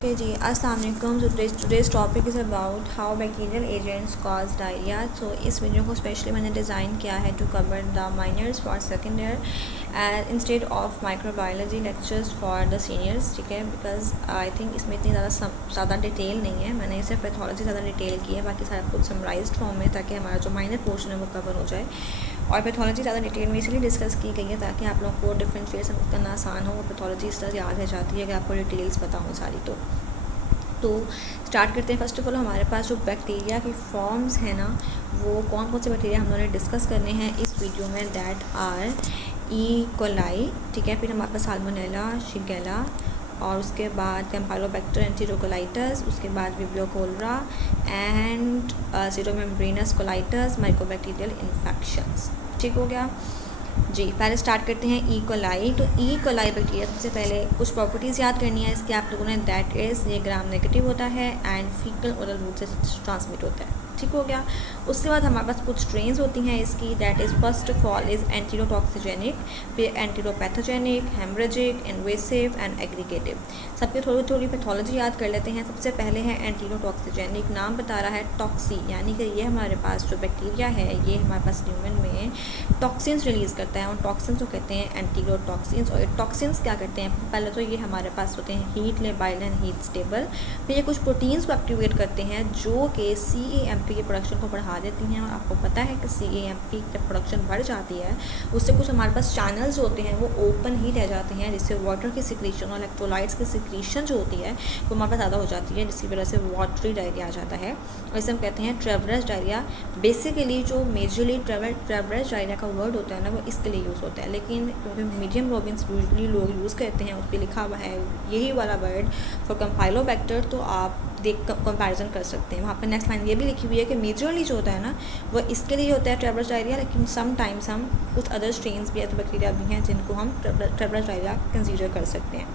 Okay जी, अस्सलाम वालेकुम। So today's topic is about how bacterial agents cause diarrhea. So इस video को specially मैंने डिज़ाइन किया है to cover the minors for second year and instead of microbiology lectures for the seniors, ठीक है, because I think इसमें इतनी ज़्यादा डिटेल नहीं है। मैंने इसे पैथोलॉजी ज़्यादा डिटेल की है, बाकी सारा कुछ समराइज्ड फॉर्म में, ताकि हमारा जो माइनर पोर्शन है वो कवर हो जाए। और पैथोलॉजी ज़्यादा डिटेल में इसलिए डिस्कस की गई है ताकि आप लोगों को डिफरेंशिएट समझ करना आसान हो। पैथोलॉजी इस तरह से याद रह जाती है कि आपको डिटेल्स पता हो सारी। तो स्टार्ट करते हैं। फर्स्ट ऑफ ऑल हमारे पास जो बैक्टीरिया की फॉर्म्स हैं ना, वो कौन कौन से बैक्टीरिया हम लोगों ने डिस्कस करने हैं इस वीडियो में, दैट आर ई कोलाई, ठीक है, फिर हमारे पास साल्मोनेला, शिगेला, और उसके बाद कैम्पाइलोबैक्टर एंटेरोकोलाइटस, उसके बाद Vibrio cholera and pseudomembranous colitis, mycobacterial infections. ठीक हो गया जी। पहले स्टार्ट करते हैं ई कोलाई। तो ई कोलाई बैक्टीरिया, सबसे पहले कुछ प्रॉपर्टीज़ याद करनी है इसकी आप लोगों ने, दैट इज़ ये ग्राम नेगेटिव होता है एंड फीकल ओरल रूट से ट्रांसमिट होता है। ठीक हो गया। उसके बाद हमारे पास कुछ स्ट्रेन्स होती हैं इसकी, that is first of all is enterotoxigenic, फिर enteropathogenic, haemorrhagic, invasive and aggregative. सबकी थोड़ी थोड़ी पैथोलॉजी याद कर लेते हैं। सबसे पहले है एंटीरोटॉक्सिजेनिक, नाम बता रहा है टॉक्सी, यानी कि ये हमारे पास जो बैक्टीरिया है ये हमारे पास ह्यूमन में टॉक्सिन्स रिलीज़ करता है। उन टॉक्सिन्स को कहते हैं एंटीरोटॉक्सिन्स। और ये टॉक्सिन्स क्या करते हैं, पहले तो ये हमारे पास होते हैं heat labile and heat stable. फिर ये कुछ प्रोटीन्स को एक्टिवेट करते हैं जो कि CAMP के प्रोडक्शन को बढ़ा देती हैं। और आपको पता है कि CAMP जब प्रोडक्शन बढ़ जाती है उससे कुछ हमारे पास चैनल्स होते हैं वो ओपन ही रह जाते हैं, जिससे वाटर की सिक्रीशन और इलेक्ट्रोलाइट्स की सिक्रीशन जो होती है वो हमारे पास ज़्यादा हो जाती है, जिसकी वजह से वाटरी डायरिया आ जाता है। और इसे हम कहते हैं ट्रेवरस डायरिया। बेसिकली जो मेजरली ट्रेवरस डायरिया का वर्ड होता है ना, वो इसके लिए यूज़ होता है, लेकिन क्योंकि मीडियम रोबिन्स यूजली लोग यूज़ करते हैं, उस पर लिखा हुआ है यही वाला वर्ड फॉर कैम्पाइलोबैक्टर, तो आप देख कंपैरिजन कर सकते हैं। वहाँ पर नेक्स्ट लाइन ये भी लिखी हुई है कि मेजरली जो होता है ना वो इसके लिए होता है ट्रेवरस डायरिया, लेकिन समटाइम्स हम कुछ अदर स्ट्रेन्स भी है तो बैक्टीरिया भी हैं जिनको हम ट्रेवरस डायरिया कंसीडर कर सकते हैं।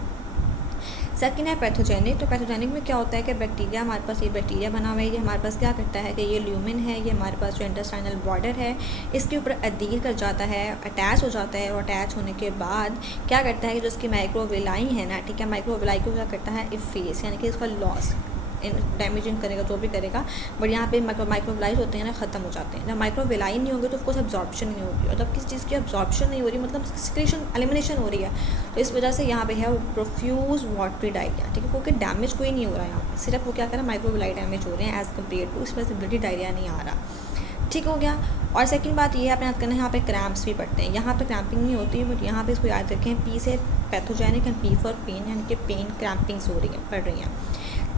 सेकंड है पैथोजेनिक। तो पैथोजेनिक में क्या होता है कि बैक्टीरिया, हमारे पास ये बैक्टीरिया बना हुआ है, ये हमारे पास क्या करता है कि ये ल्यूमिन है, ये हमारे पास जो इंटेस्टाइनल बॉर्डर है इसके ऊपर अधीर कर जाता है, अटैच हो जाता है। और अटैच होने के बाद क्या करता है कि जो इसकी माइक्रोविलाई है ना, ठीक है, माइक्रोविलाई को क्या करता है इफेस, यानी कि इसका लॉस, डैमेजिंग करेगा जो भी करेगा, बट यहाँ पे माइक्रोविलाइज होते हैं ना, ख़त्म हो जाते हैं। जब माइक्रोविलाई नहीं होंगे तो ऑफकोर्स एब्जॉर्प्शन नहीं होगी, और जब किसी चीज़ की एब्जॉर्प्शन नहीं हो रही मतलब सिक्रेशन एलिमिनेशन हो रही है, तो इस वजह से यहाँ पे है वो प्रोफ्यूज वाटरी डायरिया। ठीक है, क्योंकि डैमेज कोई नहीं हो रहा है यहाँ पे, सिर्फ वो क्या कर रहा है माइक्रोविलाई डैमेज हो रहे हैं एज़ कम्पेयर टू, इस वजह से ब्लडी डायरिया नहीं आ रहा। ठीक हो गया। और सेकंड बात ये है आपने याद करना है, यहाँ पे क्रैम्प्स भी पड़ते हैं। यहाँ पे क्रैम्पिंग नहीं होती है, बट यहाँ पे इसको याद रखें, पी से pathogenic and p for pain, यानी कि पेन क्रैम्पिंग्स हो रही हैं, पड़ रही हैं।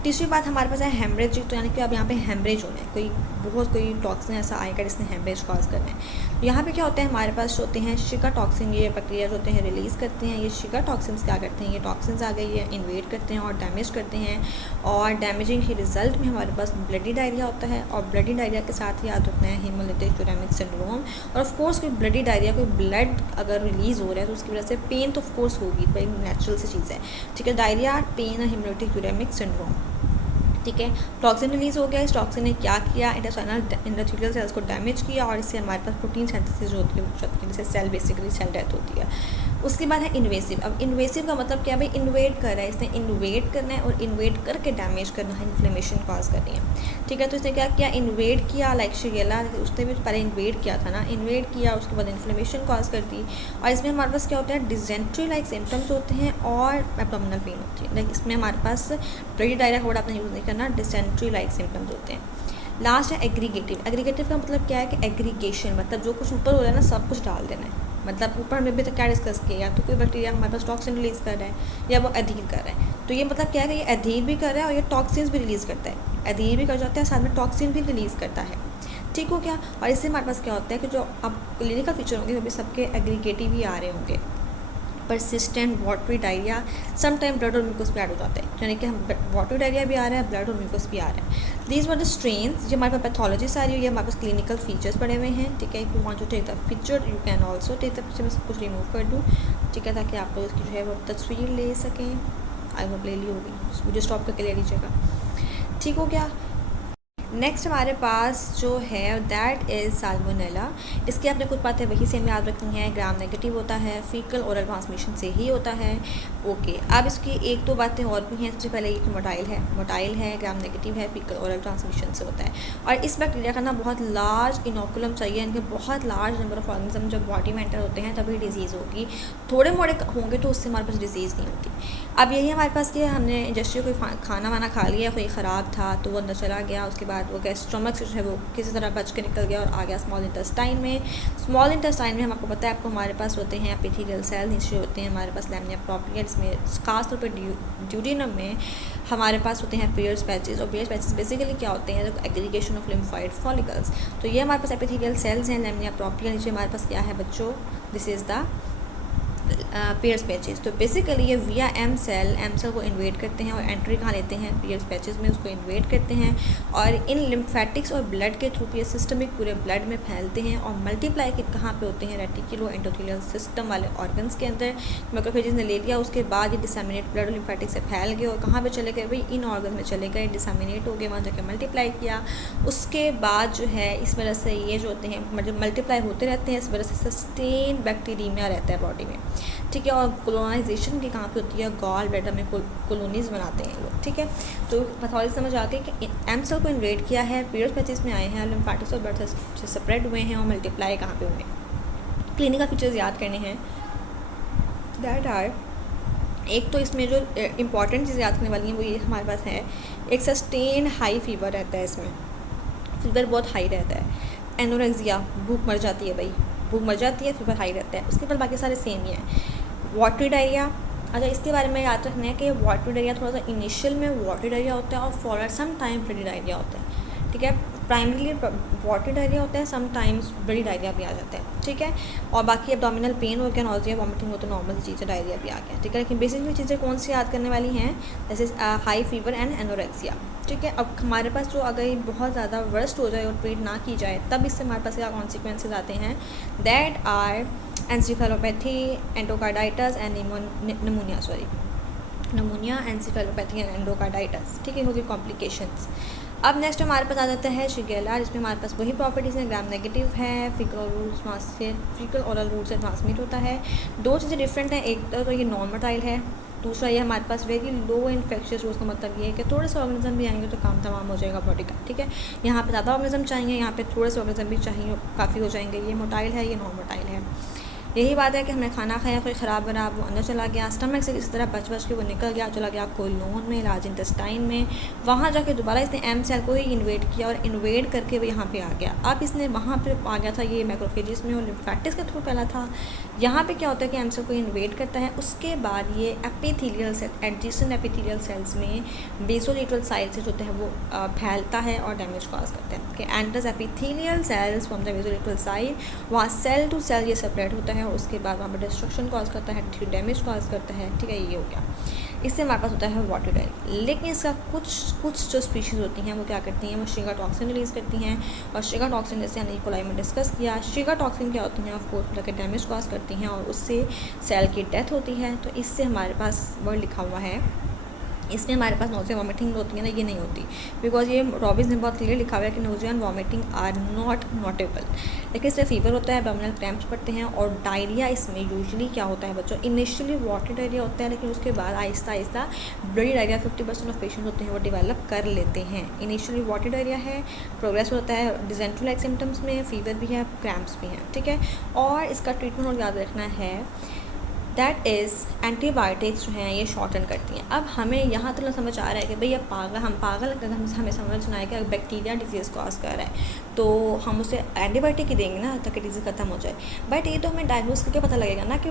तीसरी बात हमारे पास है हेमरेज। तो यानी कि अब यहाँ पे हेमरेज होना है, कोई टॉक्सिन ऐसा आएगा जिसने हेमरेज कॉज करना है। तो यहाँ पे क्या होता है, हमारे पास होते हैं शिगा टॉक्सिन, ये बैक्टीरिया होते हैं रिलीज़ करते हैं। ये शिगा टॉक्सिन्स क्या करते हैं, ये टॉक्सिन्स आ गए, ये इन्वेड करते हैं और डैमेज करते हैं, और डैमेजिंग के रिजल्ट में हमारे पास ब्लडी डायरिया होता है। और ब्लडी डायरिया के साथ ही याद रखना है हेमोलिटिक यूरेमिक सिंड्रोम। और ऑफकोर्स कोई ब्लडी डायरिया, कोई ब्लड अगर रिलीज़ हो रहा है तो उसकी वजह से पेन तो ऑफकोर्स होगी, भाई नेचुरल सी चीज़ है। ठीक है, डायरिया, पेन और हेमोलिटिक यूरेमिक सिंड्रोम। ठीक है, टॉक्सिन रिलीज़ हो गया। इस टॉक्सिन ने क्या किया, इंटेस्टाइनल एंडोथेलियल सेल्स को डैमेज किया, और इससे हमारे पास प्रोटीन सिंथेसिस जो होती है, जिससे सेल बेसिकली सेल डेथ होती है। उसके बाद है इन्वेसिव। अब इन्वेसिव का मतलब क्या है, भाई इन्वेड कर रहा है, इसने इन्वेड करना है, और इन्वेड करके डैमेज करना है, इन्फ्लेमेशन कॉज करनी है। ठीक है, तो इसने क्या किया, इन्वेड किया, लाइक शिगेला, उसने भी पहले इन्वेड किया था ना, इन्वेड किया, उसके बाद इन्फ्लेमेशन कॉज कर दी। और इसमें हमारे पास क्या होता है, डिजेंट्री लाइक सिम्टम्स होते हैं और एब्डोमिनल पेन होती है। लाइक इसमें हमारे पास ब्लडी डायरिया का वर्ड आपने यूज़ नहीं करना, डिसेंट्री लाइक सिम्टम्स होते हैं। लास्ट है एग्रीगेटिव। एग्रीगेटिव का मतलब क्या है कि एग्रीगेशन मतलब जो कुछ ऊपर हो रहा है ना सब कुछ डाल देना है। मतलब ऊपर में भी तो क्या डिस्कस किया, या तो कोई बैक्टीरिया हमारे पास टॉक्सिन रिलीज़ कर रहा है या वो अधीर कर रहा है। तो ये मतलब क्या है कि ये अधीर भी कर रहा है और ये टॉक्सिन्स भी रिलीज़ करता है, अधीर भी कर जाता है, साथ में टॉक्सिन भी रिलीज़ करता है। ठीक हो गया। और इससे हमारे पास क्या होता है कि जो अब क्लिनिकल फीचर होंगे वो भी सबके एग्रीगेटिव ही आ रहे होंगे। Persistent watery diarrhoea, sometime blood और म्यूकस भी ऐड हो जाते हैं, यानी कि हम वाटरी डायरिया भी आ रहा है, ब्लड और म्यूकस भी आ रहा है। These were the strains. जो हमारे पास पैथोलॉजी सारी हुई है, हमारे पास क्लिनिकल फीचर्स पड़े हुए हैं। ठीक है, if you want to take the picture you can also take the picture. मैं सब कुछ रिमूव कर दूँ, ठीक है, ताकि आप लोग इसकी जो है वो तस्वीर ले सकें। आई होप ले ली होगी, वीडियो स्टॉप करके ले लीजिएगा। ठीक हो गया। नेक्स्ट हमारे पास जो है दैट इज़ साल्मोनेला। इसकी आपने कुछ बातें वही सेम याद रखनी है, ग्राम नेगेटिव होता है, फीकल ओरल ट्रांसमिशन से ही होता है। ओके, अब इसकी एक दो बातें और भी हैं। सबसे पहले ये मोटाइल है, ग्राम नेगेटिव है, फीकल ओरल ट्रांसमिशन से होता है। और इस बैक्टीरिया का ना बहुत लार्ज इनोकुलम चाहिए, इनके बहुत लार्ज नंबर ऑफ ऑर्गेनिज्म जब बॉडी में एंटर होते हैं तभी डिजीज़ होगी। थोड़े मोड़े होंगे तो उससे हमारे पास डिजीज़ नहीं होती। अब यही हमारे पास कि हमने इंडस्ट्री कोई खाना वाना खा लिया, कोई ख़राब था तो वो अंदर चला गया, उसके बाद वो स्टमक से जो है वो किसी तरह बच के निकल गया और आ गया स्मॉल इंटेस्टाइन में। स्मॉल इंटेस्टाइन में हम आपको पता है, आपको हमारे पास होते हैं एपिथेलियल सेल, नीचे होते हैं हमारे पास लैमिनिया प्रोपिया, जिसमें खास तौर पर ड्यूडेनम में हमारे पास होते हैं पियर्स पैचेस। और पियर्स पैचेस बेसिकली क्या होते हैं, एग्रीगेशन ऑफ लिम्फॉइड फॉलिकल्स। तो ये हमारे पास एपिथेलियल सेल्स हैं, लैमिनिया प्रोपिया, नीचे हमारे पास क्या है बच्चों, this is the Peyer's patches. तो बेसिकली ये विया एम सेल को इन्वेट करते हैं और एंट्री कहाँ लेते हैं, पियर्स पैचेस में उसको इन्वेट करते हैं और इन लिम्फेटिक्स और ब्लड के थ्रू ये सिस्टमिक पूरे ब्लड में फैलते हैं और मल्टीप्लाई कहाँ पे होते हैं, रेटिकुलो एंडोथेलियल सिस्टम वाले ऑर्गन्स के अंदर। मैक्रोफेजेस ने ले लिया, उसके बाद ये डिसेमिनेट ब्लड और लिम्फेटिक्स से फैल गए और कहाँ पर चले गए भाई, इन ऑर्गन में चले गए, डिसेमिनेट हो गए, वहाँ जाके मल्टीप्लाई किया। उसके बाद जो है इस वजह से ये जो होते हैं मतलब मल्टीप्लाई होते रहते हैं, इस वजह से सस्टेन बैक्टीरिया रहता है बॉडी में, ठीक है। और कोलोनाइजेशन की कहाँ पे होती है, गॉल ब्लैडर में कॉलोनीज बनाते हैं लोग, ठीक है। तो पैथोलॉजी समझ आती है कि एम सेल को इन्वेट किया है, पियर्स पैचेस में आए हैं, लिम्फेटिक्स और ब्लड से स्प्रेड हुए हैं और मल्टीप्लाई कहाँ पे हुए हैं। क्लिनिकल फीचर्स याद करने हैं, दैट आर, एक तो इसमें जो इंपॉर्टेंट चीज़ें याद करने वाली हैं वो ये हमारे पास है, एक सस्टेन हाई फीवर रहता है, इसमें फीवर बहुत हाई रहता है। एनोरेक्सिया, भूख मर जाती है भाई, भूख मर जाती है, फीवर हाई रहता है। उसके बाद बाकी सारे सेम ही हैं। वाटरी डायरिया, अच्छा इसके बारे में याद रखना है कि वाटरी डायरिया थोड़ा सा इनिशियल में वाटरी डायरिया होता है और for some time bloody diarrhoea होता है, ठीक है। प्राइमरीली वाटरी डायरिया होता है, सम टाइम्स ब्लडी डायरिया भी आ जाता है, ठीक है। और बाकी एब्डोमिनल पेन हो गया, नॉजिया वॉमिटिंग हो तो नॉर्मल चीज़ें, डायरिया भी आ गया, ठीक है। लेकिन बेसिकली चीज़ें कौन सी याद करने वाली हैं, जैसे हाई फीवर एंड एनोरेक्सिया, ठीक है। अब हमारे पास जो अगर बहुत ज़्यादा वर्स्ट हो जाए और ट्रीट ना की जाए तब इससे हमारे पास क्या कॉन्सिक्वेंसेज आते हैं, that are encephalopathy, endocarditis and pneumonia, encephalopathy and endocarditis, ठीक है, होगी कॉम्प्लिकेशंस। अब नेक्स्ट हमारे पास आ जाता है शिगेला, जिसमें हमारे पास वही प्रॉपर्टीज़ हैं, ग्राम नेगेटिव है, फीकल ओरल रूट से ट्रांसमिट होता है। दो चीज़ें डिफरेंट हैं, एक तो ये नॉन मोटाइल है, दूसरा ये हमारे पास वेरी लो इन्फेक्शियस रूट का मतलब ये है कि थोड़े से ऑर्गेनिज्म भी आएंगे तो काम तमाम हो जाएगा बॉडी का, ठीक है। यहाँ पे ज़्यादा ऑर्गेनिज्म चाहिए, यहाँ पे थोड़े से ऑर्गेनिज्म भी चाहिए, काफ़ी हो जाएंगे। ये मोटाइल है, ये नॉन मोटाइल है। यही बात है कि हमने खाना खाया, कोई ख़राब बना, वो अंदर चला गया, स्टमक से इस तरह बच के वो निकल गया, चला गया कोलोन में, लार्ज इंटेस्टाइन में, वहाँ जाके दोबारा इसने एम सेल को ही इन्वेट किया और इन्वेट करके वो यहाँ पे आ गया। अब इसने वहाँ पे आ गया था ये मैक्रोफेजेस में और लिम्फेटिक्स के थ्रू फैला था। यहाँ पे क्या होता है कि एम सेल को इन्वेट करता है, उसके बाद ये epithelial cell, adjacent epithelial cells में बेसोलेटरल साइड से जो होता है वो फैलता है और डैमेज कॉज करता है, कि enters epithelial cells from the basolateral side, वहाँ सेल टू सेल ये सेपरेट होता है, उसके बाद वहाँ पर डिस्ट्रक्शन कॉज करता है, टिश्यू डैमेज कॉज करता है, ठीक है। ये हो गया, इससे हमारे पास होता है वाटर डायरिया। लेकिन इसका कुछ जो स्पीशीज़ होती हैं वो क्या करती हैं, वो शिगा टॉक्सिन रिलीज़ करती हैं। और शिगा टॉक्सिन जैसे हमने इकोलाई में डिस्कस किया, शिगा टॉक्सिन क्या होती हैं, ऑफ कोर्स ब्लड के डैमेज कॉज करती हैं और उससे सेल की डेथ होती है। तो इससे हमारे पास वर्ड लिखा हुआ है, इसमें हमारे पास नोजिया वॉमिटिंग होती है ना, ये नहीं होती, बिकॉज ये रॉबिन्स ने बहुत क्लियर लिखा हुआ है कि nausea and vomiting are not notable. लेकिन इसमें फीवर होता है, एब्डोमिनल क्रैम्प्स पड़ते हैं और डायरिया इसमें यूजुअली क्या होता है बच्चों, इनिशियली वाटर डायरिया होता है, लेकिन उसके बाद Aahista Aahista bloody diarrhoea 50% of patient होते हैं वो डेवलप कर लेते हैं। इनिशियली वाटर डायरिया है, प्रोग्रेस होता है डिसेंट्री लाइक सिम्टम्स में, फीवर भी है, क्रैम्प्स भी हैं, ठीक है। और इसका ट्रीटमेंट और याद रखना है, दैट इज़ एंटीबायोटिक्स जो हैं ये शॉर्टन करती हैं। अब हमें यहाँ तक समझ आ रहा है कि भाई हम पागल अगर हमें समझना है कि बैक्टीरिया डिजीज़ कॉज कर रहा है तो हम उसे एंटीबायोटिक ही देंगे ना ताकि डिजीज़ ख़त्म हो जाए। बट ये तो हमें डायग्नोस करके पता लगेगा ना कि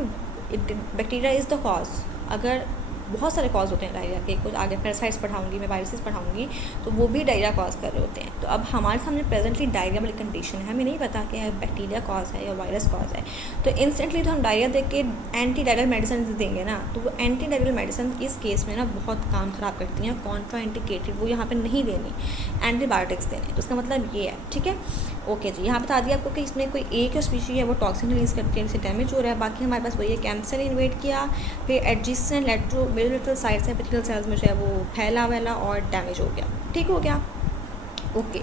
बैक्टीरिया इज़ द कॉज। अगर बहुत सारे कॉज होते हैं डायरिया के, कुछ आगे पैरासाइट्स पढ़ाऊंगी मैं, वायरसेस पढ़ाऊंगी, तो वो भी डायरिया कॉज कर रहे होते हैं। तो अब हमारे सामने प्रेजेंटली डायरिया वाली कंडीशन है, हमें नहीं पता कि बैक्टीरिया कॉज है या वायरस कॉज है, तो इंस्टेंटली तो हम डायरिया देख के एंटी डायरियल मेडिसिन देंगे ना, तो वो एंटी डायरियल मेडिसिन इस केस में ना बहुत काम ख़राब करती हैं, कॉन्ट्रा इंडिकेटेड, वो यहाँ पर नहीं देनी, एंटीबायोटिक्स देने। तो उसका मतलब ये है, ठीक है। ओके जी, यहाँ बता दिया आपको कि इसमें कोई एक स्पीशी है वो टॉक्सिन रिलीज़ करती है, इससे डैमेज हो रहा है। बाकी हमारे पास वही है, कैंसर इन्वेट किया, फिर एडजेसेंट बेसोलेटरल साइड से एपिथेलियल सेल्स में जो है वो फैला और डैमेज हो गया, ठीक हो गया। ओके,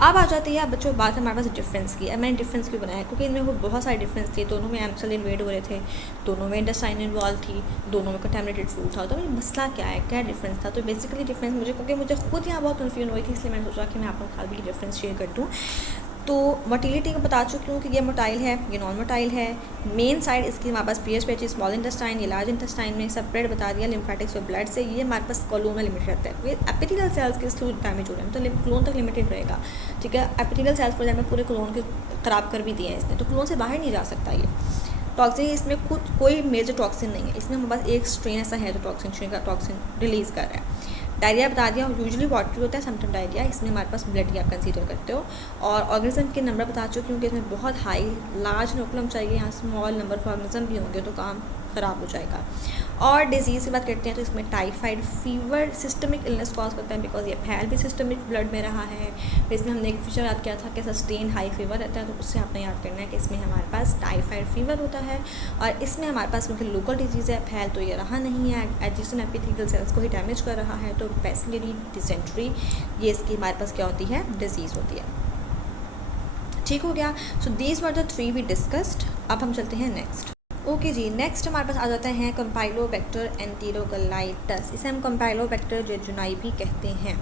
अब आ जाती है बच्चों बात हमारे पास डिफरेंस की। अब मैंने डिफरेंस क्यों बनाया, क्योंकि इनमें बहुत सारे डिफरेंस थे। दोनों में एम्सल इन्वेड हो रहे थे, दोनों में इंटेस्टाइन इन्वॉल्व थी, दोनों में कंटामिनेटेड फूड था। तो ये मसला क्या है, क्या डिफरेंस था। तो बेसिकली डिफरेंस मुझे, क्योंकि मुझे खुद यहाँ बहुत कन्फ्यूजन हुई थी, इसलिए मैंने सोचा कि मैं आप लोगों के साथ भी डिफरेंस शेयर कर दूँ। तो मोटिलिटी को बता चुकी हूँ कि ये मोटाइल है, ये नॉन मोटाइल है। मेन साइड इसकी हमारे पास पीएच पेच स्मॉल इंटेस्टाइन, ये लार्ज इंटेस्टाइन में सेपरेट बता दिया लिम्फेटिक्स और ब्लड से। ये हमारे पास कोलोन में लिमिटेड रहता है। ये एपिथेलियल सेल्स के थ्रू डैमेज हो रहे हैं, तो क्लोन तक लिमिटेड रहेगा, ठीक है। एपिथेलियल सेल्स फॉर एग्जाम्पल पूरे क्लोन के ख़राब कर भी दिए हैं इसने, तो क्लोन से बाहर नहीं जा सकता ये। टॉक्सिन इसमें खुद कोई मेजर टॉक्सिन नहीं है, इसमें हमारे पास एक स्ट्रेन ऐसा है जो टॉक्सिन रिलीज़ कर रहा है। डायरिया बता दिया, यूजुअली वाटरी होता है, समटाइम डायरिया। इसमें हमारे पास ब्लड की आप कंसीडर करते हो। और ऑर्गेनिज्म के नंबर बता चुकी हूँ कि इसमें बहुत हाई लार्ज न्यूक्लियम चाहिए, यहाँ स्मॉल नंबर ऑफ ऑर्गेनिज्म भी होंगे तो काम ख़राब हो जाएगा। और डिजीज़ की बात करते हैं तो इसमें typhoid fever systemic illness cause करता है, बिकॉज ये फैल भी सिस्टमिक ब्लड में रहा है। फिर इसमें हमने एक फीचर याद किया था कि सस्टेन हाई फीवर रहता है, तो उससे आपने याद करना है कि इसमें हमारे पास टाइफाइड फीवर होता है। और इसमें हमारे पास क्योंकि लोकल डिजीज़ है, फैल तो ये रहा नहीं है, एडजेसेंट एपिथेलियल सेल्स को ही डैमेज कर रहा है, तो बैसिलरी डिसेंट्री ये इसकी हमारे पास क्या होती है, डिजीज़ होती है। ठीक हो गया। So these were the 3 we discussed. अब हम चलते हैं नेक्स्ट। ओके जी, नेक्स्ट हमारे पास आ जाते हैं कंपाइलोबैक्टर एंटेरोकोलाइटस। इसे हम कंपाइलोबैक्टर जेजुनाई भी कहते हैं।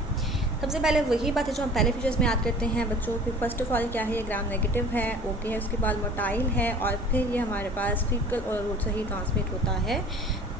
सबसे पहले वही बात है जो हम पहले फीचर्स में याद करते हैं बच्चों की। फर्स्ट ऑफ ऑल क्या है, ये ग्राम नेगेटिव है, ओके है। उसके बाद मोटाइल है, और फिर ये हमारे पास फीकल और रूट से ही ट्रांसमिट होता है।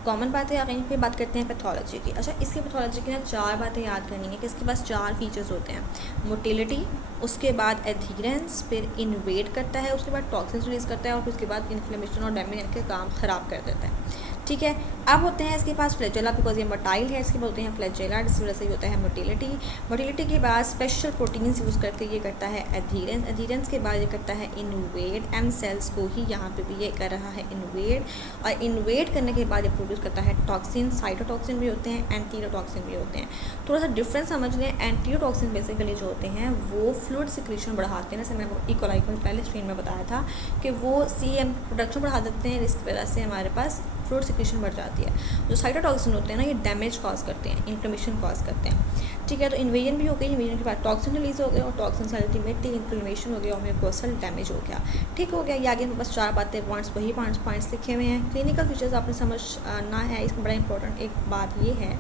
कॉमन बात है। यहीं पे बात करते हैं पैथोलॉजी की। अच्छा, इसके पैथोलॉजी की ना 4 बातें याद करनी है कि इसके पास 4 फीचर्स होते हैं। मोटिलिटी, उसके बाद एडहीरेंस, फिर इन्वेट करता है, उसके बाद टॉक्सिन्स रिलीज़ करता है, और फिर उसके बाद इन्फ्लेमेशन और डैमेज के काम ख़राब कर देता है। ठीक है। अब होते हैं इसके पास फ्लैजेला, बिकॉज ये मोटाइल है। इसके बाद होते हैं फ्लैजेला, जिस वजह से होता है मोटिलिटी। मोटिलिटी के बाद स्पेशल प्रोटीन्स यूज़ करके ये करता है एडहीरेंस। एडहीरेंस के बाद ये करता है इन्वेट। एम सेल्स को ही यहाँ पे भी ये कर रहा है इन्वेट, और इन्वेट करने के बाद ये प्रोड्यूस करता है टॉक्सिन। साइटोटॉक्सिन भी होते हैं, एंटीरोटॉक्सिन भी होते हैं। थोड़ा सा डिफरेंस समझ लें। एंटीरोटॉक्सिन बेसिकली जो होते हैं वो फ्लूइड सिक्रीशन बढ़ाते हैं, जैसे मैंने इकोलाई को पहले स्क्रीन में बताया था कि वो सीएम प्रोडक्शन बढ़ा देते हैं, जिसकी वजह से हमारे पास फ्लूइड सिक्रीशन बढ़ जाती है। जो साइटोटॉक्सिन होते हैं ना, ये डैमेज कॉज करते हैं, इन्फ्लेमेशन कॉज करते हैं। ठीक है। तो इन्वेजन भी हो गई, इन्वेजन के बाद टॉक्सिन रिलीज हो गए, और टॉक्सिन से अल्टीमेटली इन्फ्लेमेशन हो गया और म्यूकोसल डैमेज हो गया। ठीक हो गया। ये आगे बस 4 बातें, पॉइंट्स वही पॉइंट्स लिखे हुए हैं। क्लिनिकल फीचर्स आपने समझना है। इसमें बड़ा इंपॉर्टेंट एक बात ये है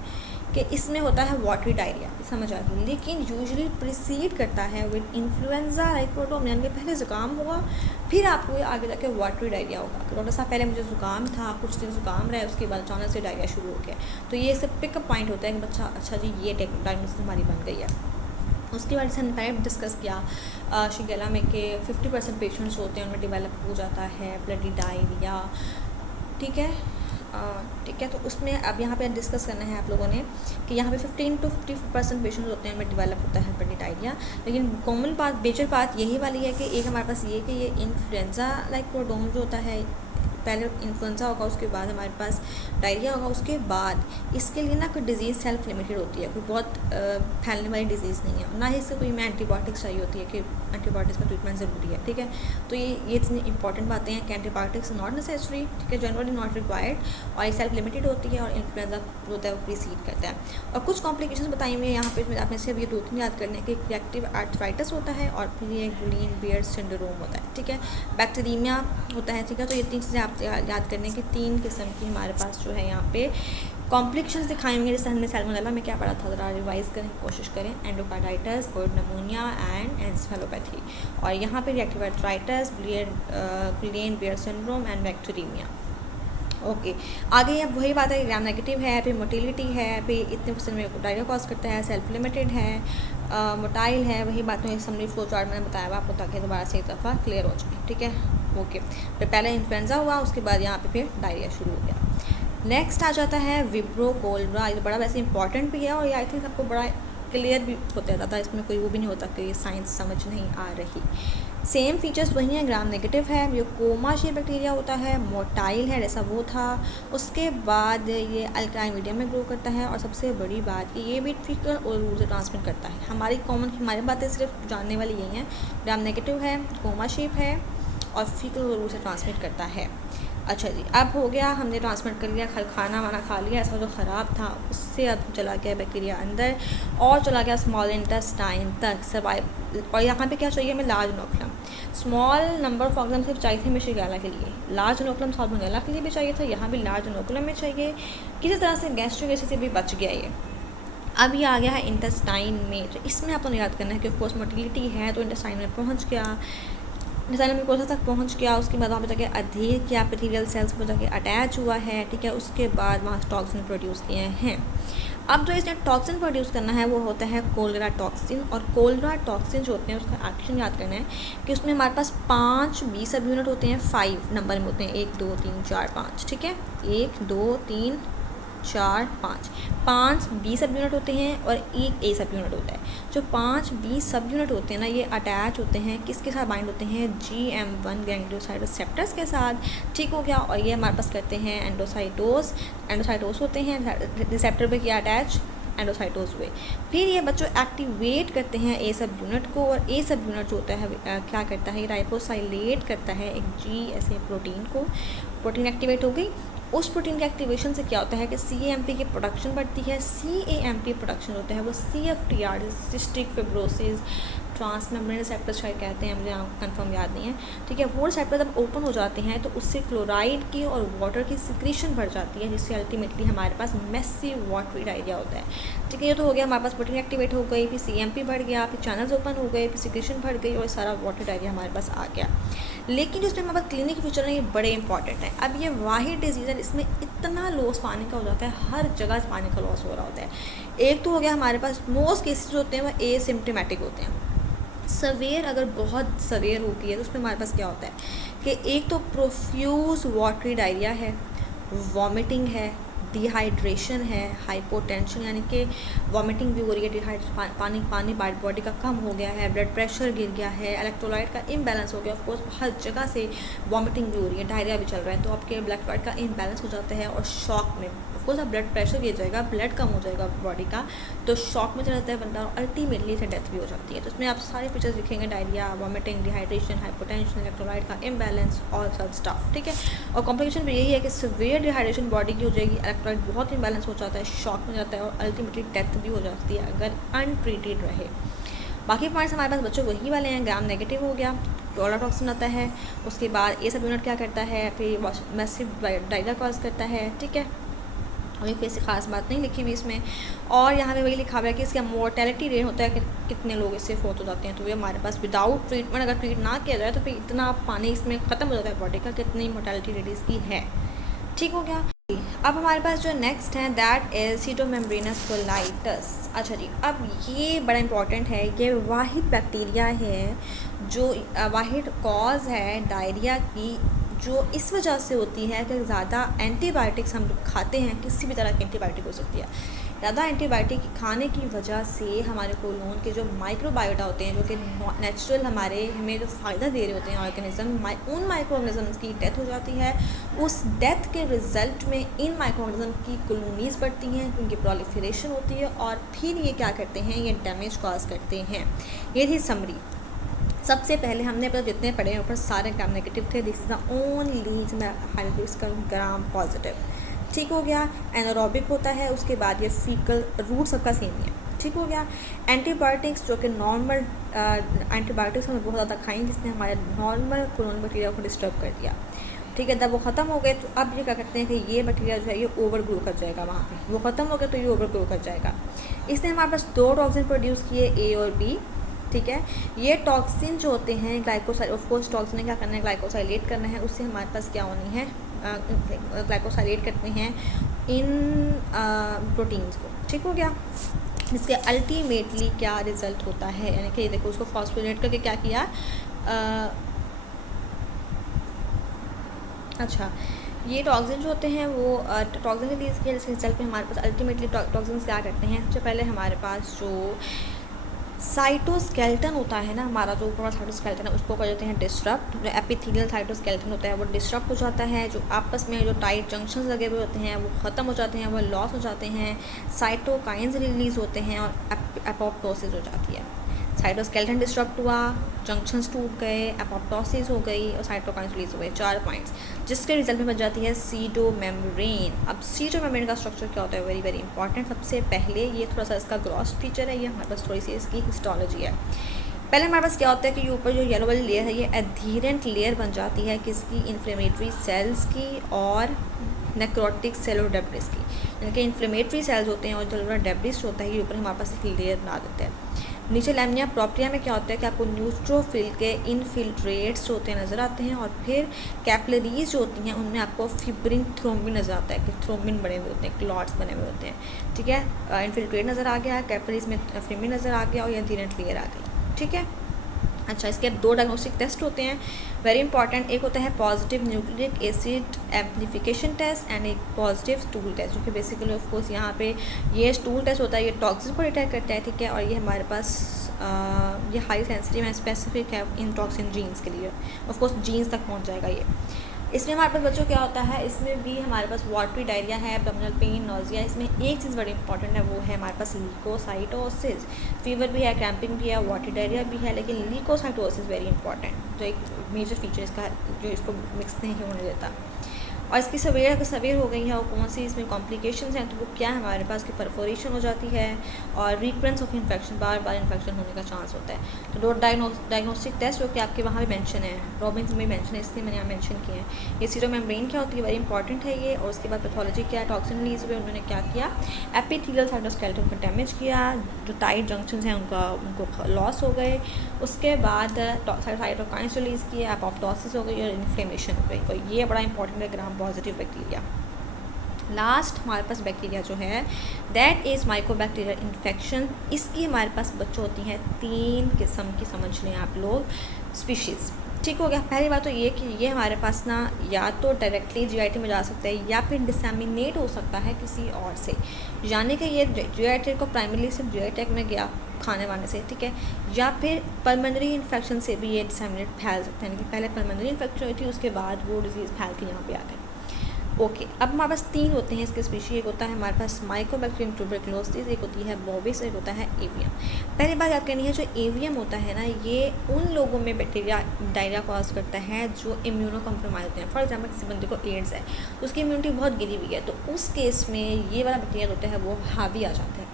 कि इसमें होता है वाटरी डायरिया, समझ आ गई, लेकिन यूजुअली प्रिसीड करता है विद इन्फ्लुएंजा लाइक प्रोटोम, यानी कि पहले ज़ुकाम होगा, फिर आपको आगे जाके वाटरी डायरिया होगा कि डॉक्टर साहब पहले मुझे ज़ुकाम था, कुछ दिन ज़ुकाम रहा, उसके बाद अचानक से डायरिया शुरू हो गया। तो ये सब पिकअप पॉइंट होता है कि बच्चा अच्छा जी ये डायग्नोसिस हमारी बन गई है। उसके बाद से हमने पहले डिस्कस किया शिगेला में कि 50% पेशेंट्स होते हैं उनमें डिवेलप हो जाता है ब्लडी डायरिया। ठीक है। ठीक है। तो उसमें अब यहाँ पे डिस्कस करना है आप लोगों ने कि यहाँ पे 15 to 50% पेशेंट्स होते हैं उनमें डेवलप होता है ब्लडी डायरिया। लेकिन कॉमन बात, मेजर बात यही वाली है कि एक हमारे पास ये कि ये इन्फ्लुएंजा लाइक प्रोडोम जो होता है, पहले इन्फ्लुएंजा होगा, उसके बाद हमारे पास डायरिया होगा, उसके बाद इसके लिए ना कोई डिज़ीज़ सेल्फ लिमिटेड होती है, कोई बहुत फैलने वाली डिज़ीज़ नहीं है, ना ही इससे कोई में एंटीबायोटिक्स चाहिए होती है कि एंटीबायोटिक्स का ट्रीटमेंट ज़रूरी है। ठीक है। तो ये इतनी इंपॉर्टेंट बातें हैं कि एंटीबायोटिक्स नॉट नेसेसरी, ठीक है, जनरली नॉट रिक्वायर्ड, और ये सेल्फ लिमिटेड होती है, और इन्फ्लुएंजा होता है वो प्रीसीड करता है। और कुछ कॉम्प्लिकेशंस बताई हुई है यहाँ पे, आपने सिर्फ ये 2-3 याद करने के, रिएक्टिव आर्थराइटिस होता है, और फिर ये गुइलेन-बियर्स सिंड्रोम होता है। ठीक है। बैक्टीरिया होता है। ठीक है। तो ये 3 चीज़ें आप याद करने की 3 किस्म की हमारे पास जो है यहाँ पे कॉम्प्लिकेशंस दिखाई होंगे। जैसे हमने सैल्मोनेला में क्या पढ़ा था, ज़रा रिवाइज करने की कोशिश करें। Endocarditis, cold pneumonia and encephalopathy, और यहाँ पे reactive arthritis, Guillain-beer syndrome and bacteria. Okay. आगे अब वही बात है, ग्राम नेगेटिव है, फिर मोटिलिटी है, फिर इतने परसेंट में डायरिया कॉज करता है, सेल्फ लिमिटेड है, मोटाइल है। वही बातों समरी फ्लो चार्ट मैंने बताया हुआ आपको, ताकि दोबारा से एक दफ़ा क्लियर हो जाए। ठीक है। ओके। तो पहले इन्फ्लुएंजा हुआ, उसके बाद यहाँ पे फिर डायरिया शुरू हो गया। नेक्स्ट आ जाता है विब्रो कोलरा। ये बड़ा वैसे इंपॉर्टेंट भी है, और ये आई थिंक आपको बड़ा क्लियर भी होता जाता है, इसमें कोई वो भी नहीं होता कि ये साइंस समझ नहीं आ रही। सेम फीचर्स वही हैं, ग्राम नेगेटिव है, ये कोमा शेप बैक्टीरिया होता है, मोटाइल है जैसा वो था, उसके बाद ये अल्कलाइन मीडियम में ग्रो करता है, और सबसे बड़ी बात कि ये भी फीकल और रूट से ट्रांसमिट करता है। हमारी बातें सिर्फ जानने वाली यही हैं, ग्राम नेगेटिव है, कोमा शेप है, और फीकल और रूट से ट्रांसमिट करता है। अच्छा जी, अब हो गया, हमने ट्रांसमिट कर लिया, खाना वाना खा लिया, ऐसा जो ख़राब था उससे अब चला गया बैक्टीरिया अंदर और चला गया स्मॉल इंटेस्टाइन तक सर्वाइव। और यहाँ पे क्या चाहिए हमें, large inoculum. Small number of organ सिर्फ चाहिए थे मिशिगेला के लिए, लार्ज इनोकुलम साल्मोनेला के लिए भी चाहिए था, यहाँ भी लार्ज इनोकुलम में चाहिए। किसी तरह से गैस्ट्रोइंटेस्टाइटिस से भी बच गया ये। अब ये आ गया है इंटेस्टाइन में, तो इसमें आपको याद करना है कि ऑफकोर्स मोटिलिटी है तो इंटेस्टाइन में पहुँच गया, इंटेस्टाइन में कोसा तक पहुंच गया, उसके बाद वहाँ पे जाके अधेर किया, एपिथेलियल सेल्स पर जाके अटैच हुआ है, ठीक है। उसके बाद वहाँ टॉक्सिन प्रोड्यूस किए हैं। अब जो इसने टॉक्सिन प्रोड्यूस करना है वो होता है कोलेरा टॉक्सिन, और कोलेरा टॉक्सिन जो होते हैं उसका एक्शन याद करना है कि उसमें हमारे पास 5 बी सब यूनिट होते हैं, 5 नंबर में होते हैं, 1 2 3 4 5, ठीक है, 1 2 3 4 5 बी सब यूनिट होते हैं और एक ए सब यूनिट होता है। जो 5 बी सब यूनिट होते हैं ना, ये अटैच होते हैं, किसके साथ बाइंड होते हैं, GM1 गैंग्लियोसाइड रिसेप्टर्स के साथ, ठीक हो गया। और ये हमारे पास करते हैं एंडोसाइटोस होते हैं, रिसेप्टर पे किया अटैच, एंडोसाइटोस हुए। फिर ये बच्चों एक्टिवेट करते हैं ए सब यूनिट को, और ए सब यूनिट जो होता है क्या करता है, राइबोसाइलेट करता है एक जी ऐसे प्रोटीन को, प्रोटीन एक्टिवेट हो गई। उस प्रोटीन के एक्टिवेशन से क्या होता है कि CAMP की प्रोडक्शन बढ़ती है। CAMP प्रोडक्शन होता है वो CFTR, cystic fibrosis transmembrane receptors शायद कहते हैं, मुझे कंफर्म याद नहीं है, ठीक है। वो रिसेप्टर जब ओपन हो जाते हैं तो उससे क्लोराइड की और वाटर की सिक्रीशन बढ़ जाती है, जिससे अल्टीमेटली हमारे पास मेसी वाटरी डायरिया होता है, ठीक है। ये तो हो गया हमारे पास प्रोटीन एक्टिवेट हो गई, फिर CMP बढ़ गया, फिर चैनल्स ओपन हो गए, फिर सिक्रीशन बढ़ गई और सारा वाटर डायरिया हमारे पास आ गया। लेकिन जो इसमें हमारे पास क्लिनिक फीचर है ये बड़े इंपॉर्टेंट है। अब ये वाहिद डिजीज़ है, इसमें इतना लॉस पानी का हो जाता है, हर जगह पानी का लॉस हो रहा होता है। एक तो हो गया हमारे पास मोस्ट केसेस जो होते हैं वो एसिम्प्टोमेटिक होते हैं। सवेयर अगर बहुत सवेयर होती है तो उसमें हमारे पास क्या होता है कि एक तो प्रोफ्यूज़ वाटरी डायरिया है, वॉमिटिंग है, डिहाइड्रेशन है, हाइपोटेंशन यानी कि वॉमिटिंग भी हो रही है, पानी बॉडी का कम हो गया है, ब्लड प्रेशर गिर गया है, इलेक्ट्रोलाइट का इम्बैलेंस हो गया, ऑफकोर्स हर जगह से वॉमिटिंग भी हो रही है, डायरिया भी चल रहा है, तो आपके इलेक्ट्रोलाइट का इम्बैलेंस हो जाता है। और शॉक में ऑफकोर्स आप ब्लड प्रेशर गिर जाएगा, ब्लड कम हो जाएगा बॉडी का, तो शॉक में चला जाता है बंदा और अल्टीमेटली इसे डेथ भी हो जाती है। तो इसमें आप सारे फीचर्स लिखेंगे, diarrhoea, vomiting, dehydration, hypotension, electrolyte का इम्बैलेंस, ऑल सच स्टफ, ठीक है। और कॉम्प्लिकेशन भी यही है कि सीवियर डिहाइड्रेशन बॉडी की हो जाएगी, इलेक्ट्रोलाइट बहुत इम्बैलेंस हो जाता है, शॉक में जाता है और अल्टीमेटली डेथ भी हो जाती है अगर अनट्रीटेड रहे। बाकी पॉइंट्स हमारे पास बच्चों वही वाले हैं। ग्राम नेगेटिव हो गया, टोला टॉक्सिन आता है, उसके बाद ये सब यूनिट क्या करता है, फिर मैसिव डायरिया कॉज करता है, ठीक है। और कोई ऐसी खास बात नहीं लिखी हुई इसमें। और यहाँ पे वही लिखा हुआ है कि इसका मोर्टेलिटी रेट होता है कि कितने लोग इससे फोत हो जाते हैं। तो ये हमारे पास विदाउट ट्रीटमेंट अगर ट्रीट ना किया जाए तो फिर इतना पानी इसमें ख़त्म हो जाता है बॉडी का, कितनी मोर्टेलिटी रेट इसकी है, ठीक हो गया। अब हमारे पास जो नेक्स्ट है दैट इज सीटोमेम्ब्रेनस कोलाइटिस। अच्छा जी, अब ये बड़ा इंपॉर्टेंट है, ये वाहिद बैक्टीरिया है जो वाहिद कॉज है डायरिया की, जो इस वजह से होती है कि ज़्यादा एंटीबायोटिक्स हम खाते हैं, किसी भी तरह की एंटीबायोटिक हो सकती है। ज़्यादा एंटीबायोटिक खाने की वजह से हमारे कोलोन के जो माइक्रोबायोटा होते हैं, जो कि नेचुरल हमें जो फ़ायदा दे रहे होते हैं ऑर्गेनिज्म, उन माइक्रो ऑर्गेनिजम्स की डेथ हो जाती है। उस डेथ के रिज़ल्ट में इन माइक्रो ऑर्गेनिज्म की कॉलोनीज़ बढ़ती हैं, उनकी प्रोलिफरेशन होती है और फिर ये क्या करते हैं, ये डैमेज कॉज करते हैं। ये थी समरी। सबसे पहले हमने पर जितने पढ़े हैं ऊपर सारे ग्राम नेगेटिव थे, दिस इज़ द ओनली मैं हाईलाइट करूँ ग्राम पॉजिटिव, ठीक हो गया। एनारोबिक होता है, उसके बाद ये फीकल, रूट सबका सेम ही है, ठीक हो गया। एंटीबायोटिक्स जो कि नॉर्मल एंटीबायोटिक्स हमें बहुत ज़्यादा खाएंगे जिसने हमारे नॉर्मल कोलोन बैक्टीरिया को डिस्टर्ब कर दिया, ठीक है। जब वो ख़त्म हो गए तो अब ये क्या करते हैं कि ये बैक्टीरिया जो है ये ओवर ग्रो कर जाएगा, वहाँ पे वो ख़त्म हो गया तो ये ओवर ग्रो कर जाएगा। इसने हमारे पास 2 टॉक्सिन प्रोड्यूस किए, ए और बी, ठीक है। ये टॉक्सिन जो होते हैं ग्लाइकोसाइड, ऑफकोर्स टॉक्सिन ने क्या करना है, ग्लाइकोसाइलेट करना है, उससे हमारे पास क्या होनी है, ग्लाइकोसाइलेट करते हैं इन प्रोटीन्स को, ठीक हो गया। इसके अल्टीमेटली क्या रिज़ल्ट होता है, यानी कि देखो उसको फॉस्फोरेट करके क्या किया, अच्छा ये टॉक्सिन जो होते हैं वो टॉक्सिन रिलीज़ किया, जिसके रिजल्ट पे हमारे पास अल्टीमेटली टॉक्सिन क्या करते हैं। सबसे पहले हमारे पास जो साइटोस्केलेटन होता है ना, हमारा जो ऊपर साइटोस्केलेटन है उसको कर देते हैं डिस्टर्ब। जो एपिथेलियल साइटोस्केलेटन होता है वो डिस्टर्ब हो जाता है, जो आपस में जो टाइट जंक्शंस लगे हुए होते हैं वो ख़त्म हो जाते हैं, वो लॉस हो जाते हैं, साइटोकाइंस रिलीज़ होते हैं और एपोप्टोसिस हो जाती है। साइटोस्केलेटन डिस्ट्रक्ट हुआ, जंक्शंस टूट गए, एपोप्टोसिस हो गई और साइटोकाइन्स रिलीज हो गए, 4 पॉइंट्स, जिसके रिजल्ट में बन जाती है सीटोमेम्ब्रेन। अब सीटोमेम्ब्रेन का स्ट्रक्चर क्या होता है, वेरी वेरी इंपॉर्टेंट। सबसे पहले ये थोड़ा सा इसका ग्रॉस फीचर है, ये हमारे पास थोड़ी सी इसकी हिस्टोलॉजी है। पहले हमारे पास क्या होता है कि ये ऊपर जो येलो वाली लेयर है ये एडहेरेंट लेयर बन जाती है किसकी, इन्फ्लेमेटरी सेल्स की और नेक्रोटिक सेलुलर डेब्रिस की। यानी कि इन्फ्लेमेटरी सेल्स होते हैं और सेलुलर डेब्रिस होता है, ये ऊपर हमारे पास एक लेयर बना देते हैं। नीचे लैमिनिया प्रोप्रिया में क्या होता है कि आपको न्यूट्रोफिल के इनफिल्ट्रेट्स होते हैं नज़र आते हैं, और फिर कैपिलरीज जो होती हैं उनमें आपको फिब्रिन थ्रोम्बिन नज़र आता है कि थ्रोम्बिन बने हुए होते हैं, क्लॉट्स बने हुए होते हैं। ठीक है, इनफिल्ट्रेट नज़र आ गया, कैपिलरीज में फिब्रिन नज़र आ गया और ये एडहेरेंट लेयर आ गई। ठीक है, अच्छा, इसके 2 डायग्नोस्टिक टेस्ट होते हैं, वेरी इंपॉर्टेंट। एक होता है positive nucleic acid amplification test and एक पॉजिटिव स्टूल टेस्ट, जो कि बेसिकली ऑफ कोर्स यहाँ पे ये स्टूल टेस्ट होता है, ये टॉक्सिन को डिटेक्ट करता है। ठीक है, और ये हमारे पास ये हाई सेंसिटिव है, स्पेसिफिक है इन टॉक्सिन जीन्स के लिए, ऑफ कोर्स जीन्स तक पहुँच जाएगा ये। इसमें हमारे पास बच्चों क्या होता है, इसमें भी हमारे पास वाटरी डायरिया है, एब्डोमिनल पेन, नोजिया। इसमें एक चीज़ बड़ी इंपॉर्टेंट है, वो है हमारे पास ल्यूकोसाइटोसिस। फीवर भी है, क्रैम्पिंग भी है, वाटरी डायरिया भी है, लेकिन ल्यूकोसाइटोसिस वेरी इंपॉर्टेंट, जो एक मेजर फीचर इसका जो इसको मिक्स नहीं होने देता। और इसकी सवेयर हो गई है, और कौन सी इसमें कॉम्प्लिकेशंस हैं, तो वो क्या है हमारे पास कि परफोरेशन हो जाती है और recurrence of infection, bar bar infection होने का चांस होता है। तो 2 डायग्नोस्टिक टेस्ट जो कि आपके वहाँ भी मेंशन है, रॉबिन्स में मेंशन है, इसलिए मैंने यहाँ मेंशन किए हैं। ये सीटोमेम्ब्रेन क्या होती है, वेरी इंपॉर्टेंट है ये। और उसके बाद पैथोलॉजी क्या है, टॉक्सिन रिलीज हुए, उन्होंने क्या किया, एपिथेलियल साइटोस्केलेटन को डैमेज किया, जो टाइट जंक्शंस हैं उनको लॉस हो गए। उसके बाद साइटोकाइन्स रिलीज़ किए, एपोप्टोसिस हो गई और इन्फ्लेमेशन हो गई। और ये बड़ा इंपॉर्टेंट है, ग्राम पॉजिटिव बैक्टीरिया। लास्ट हमारे पास बैक्टीरिया जो है दैट इज़ माइकोबैक्टीरियल इन्फेक्शन। इसकी हमारे पास बच्चों होती हैं 3 किस्म की, समझ लें आप लोग, स्पीशीज़। ठीक हो गया। पहली बात तो ये कि ये हमारे पास ना या तो डायरेक्टली जीआईटी में जा सकता है या फिर डिसैमिनेट हो सकता है किसी और से, यानी कि ये जीआईटी को प्राइमरीली सिर्फ जीआईटी में गया खाने वाने से, ठीक है, या फिर पल्मोनरी इन्फेक्शन से भी ये डिसैमिनेट फैल सकता है, यानी कि पहले पल्मोनरी इन्फेक्शन हुई थी, उसके बाद वो डिजीज़ फैल के यहाँ पे आ गई। ओके, अब हमारे पास 3 होते हैं इसके स्पीशी। एक होता है हमारे पास माइकोबैक्टीरियम ट्यूबरक्लोसिस, एक होती है बोविस, एक होता है एवियम। पहली बात याद करनी है, जो एवियम होता है ना, ये उन लोगों में बैक्टीरिया डायरिया कॉज करता है जो इम्यूनो कॉम्प्रोमाइज होते हैं। फॉर एग्जाम्पल किसी बंदे को एड्स है, उसकी इम्यूनिटी बहुत गिरी हुई है, तो उस केस में ये वाला बैक्टीरिया होता है वो हावी आ जाता है।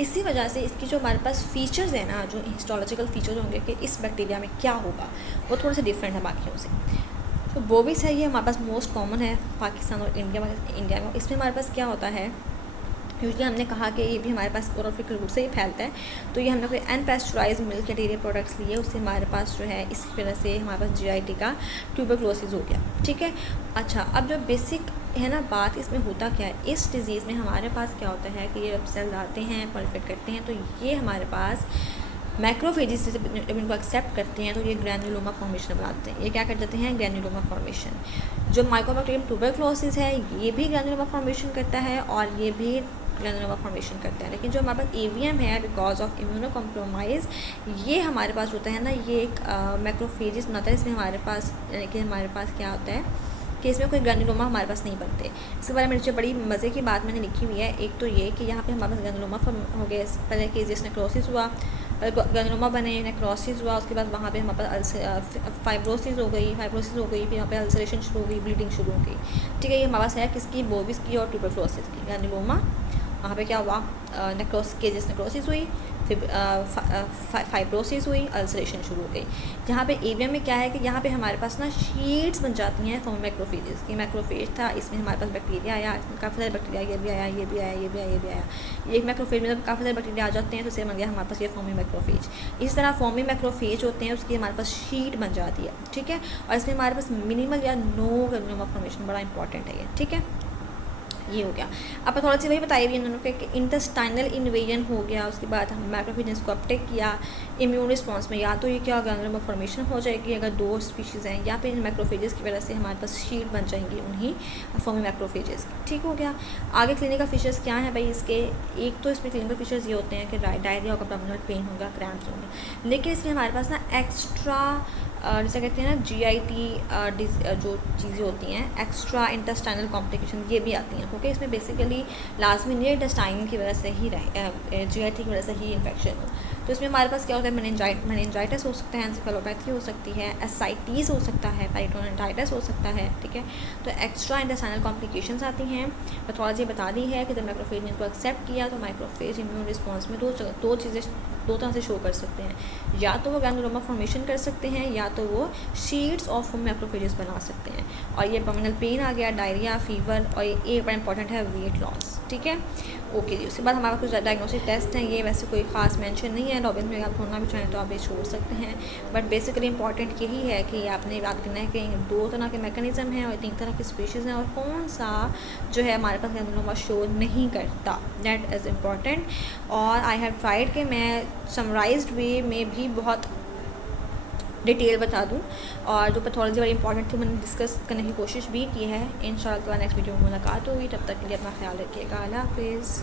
इसी वजह से इसकी जो हमारे पास फीचर्स हैं ना, जो हिस्टोलॉजिकल फीचर्स होंगे कि इस बैक्टीरिया में क्या होगा, वो थोड़े से डिफरेंट है बाकियों से। तो बोविस है, ये हमारे पास मोस्ट कॉमन है पाकिस्तान और इंडिया में। इसमें हमारे पास क्या होता है, यूजली हमने कहा कि ये भी हमारे पास ओरोफिकल रूट से ही फैलता है, तो ये हमने कोई अनपेस्चराइज्ड मिल्क या डेयरी प्रोडक्ट्स लिए, उससे हमारे पास जो है इस वजह से हमारे पास जीआईटी का ट्यूबरक्लोसिस हो गया। ठीक है, अच्छा, अब जो बेसिक है ना बात, इसमें होता क्या है, इस डिज़ीज़ में हमारे पास क्या होता है कि ये जब सेल्स आते हैं, प्रोलिफरेट करते हैं, तो ये हमारे पास मैक्रोफेजेस जब इनको एक्सेप्ट करते हैं तो ये ग्रैन्युलोमा फॉर्मेशन बनाते हैं। ये क्या कर देते हैं, ग्रैन्युलोमा फॉर्मेशन। जो माइकोबैक्टीरियम ट्यूबरक्लोसिस है ये भी ग्रैन्युलोमा फॉर्मेशन करता है और ये भी ग्रैन्युलोमा फॉर्मेशन करता है। लेकिन जो हमारे पास एवीएम है, बिकॉज ऑफ इम्यूनो कॉम्प्रोमाइज़, ये हमारे पास होता है ना, ये एक मैक्रोफेजेस बनाता है। इसमें हमारे पास यानी कि हमारे पास क्या होता है कि इसमें कोई ग्रैन्युलोमा हमारे पास नहीं बनते। इसके बारे में नीचे बड़ी मज़े की बात मैंने लिखी हुई है। एक तो ये कि यहाँ पे हमारे पास ग्रैन्युलोमा हो गए, पहले केस नेक्रोसिस हुआ, ग्रैन्युलोमा बने, नेक्रोसिस हुआ, उसके बाद वहाँ पे हमारे पास फाइब्रोसिस हो गई, फिर यहाँ पे अल्सरेशन शुरू हो गई, ब्लीडिंग शुरू हो गई। ठीक है, ये हमारे पास है किसकी, बोविस की और ट्यूबरक्लोसिस की। ग्रैन्युलोमा, वहाँ पे क्या हुआ, नेक्रोसिस हुई, फिर फाइब्रोसिस हुई, अल्सरेशन शुरू हो गई। यहाँ पे एवियम में क्या है कि यहाँ पे हमारे पास ना शीट्स बन जाती हैं फॉर्म मैक्रोफेजेस की। मैक्रोफेज था, इसमें हमारे पास बैक्टीरिया आया, इसमें काफ़ी सारे बैक्टीरिया, ये भी आया, ये भी आया, ये भी आया, ये भी आया। एक मैक्रोफेज में जब काफ़ी सारे बैक्टीरिया आ जाते हैं तो इसे बन गया हमारे पास ये फॉर्मी मैक्रोफेज। इस तरह फॉर्मी मैक्रोफेज होते हैं, उसकी हमारे पास शीट बन जाती है। ठीक है, और इसमें हमारे पास मिनिमल या नो ग्रैन्युलोमा फॉर्मेशन, बड़ा इंपॉर्टेंट है ये। ठीक है, ये हो गया। अब थोड़ा सी वही बताई हुई इन दोनों के, इंटेस्टाइनल इन्वेजन हो गया, उसके बाद हम मैक्रोफेजेस को अपटेक किया इम्यून रिस्पांस में, या तो ये क्या ग्रैन्युलोमा फॉर्मेशन हो जाएगी अगर 2 स्पीशीज़ हैं, या फिर इन मैक्रोफेजेस की वजह से हमारे पास शीट बन जाएंगी उन्हीं फॉर्मी मैक्रोफेजेस की। ठीक हो गया। आगे क्लिनिकल फीचर्स क्या हैं भाई इसके, एक तो इसमें क्लिनिकल फीचर्स ये होते हैं कि डायरिया होगा, एब्डोमिनल पेन होगा, क्रैम्प्स होंगे। लेकिन इसमें हमारे पास ना एक्स्ट्रा जैसे कहते हैं ना जीआईटी जो चीज़ें होती हैं, एक्स्ट्रा इंटेस्टाइनल कॉम्प्लिकेशन, ये भी आती हैं, क्योंकि इसमें बेसिकली लाजमी नहीं इंटेस्टाइन की वजह से ही जीआईटी की वजह से ही इन्फेक्शन हो। तो इसमें हमारे पास क्या होता है, मेनिंजाइटिस हो सकता है, एंसेफेलोपैथी हो सकती है, एसाइटिस हो सकता है, पेरिटोनिटाइटिस हो सकता है, ठीक है। तो एक्स्ट्रा इंटेस्टाइनल कॉम्प्लिकेशंस आती हैं। पैथोलॉजी बता दी है कि जब मैक्रोफेज ने इनको एक्सेप्ट किया तो माइक्रोफेज इम्यून रिस्पॉन्स में दो तरह से शो कर सकते हैं, या तो वो ग्रैनुलोमा फॉर्मेशन कर सकते हैं, या तो वो शीट्स ऑफ मैक्रोफेजेस बना सकते हैं। और ये एब्डोमिनल पेन आ गया, डायरिया, फीवर, और ये बड़ा इंपॉर्टेंट है वेट लॉस, ठीक है। ओके जी, उसके बाद हमारे कुछ डायग्नोस्टिक टेस्ट हैं, ये वैसे कोई ख़ास मेंशन नहीं है, लॉगिन में आप ढूंढना भी चाहें तो आप ये छोड़ सकते हैं, बट बेसिकली इंपॉर्टेंट यही है कि आपने बात करना है कि 2 तरह के मैकेनिज़्म हैं और 3 तरह की स्पीशीज़ हैं, और कौन सा जो है हमारे पास ग्रैनुलोमा शो नहीं करता, दैट इज़ इम्पॉर्टेंट। और आई हैव ट्राइड कि मैं समराइज्ड वे में भी बहुत डिटेल बता दूं, और जो पैथोलॉजी वाली इंपॉर्टेंट थी मैंने डिस्कस करने की कोशिश भी की है। इंशाल्लाह नेक्स्ट वीडियो में मुलाकात होगी, तब तक के लिए अपना ख्याल रखिएगा। अल्लाह हाफिज़।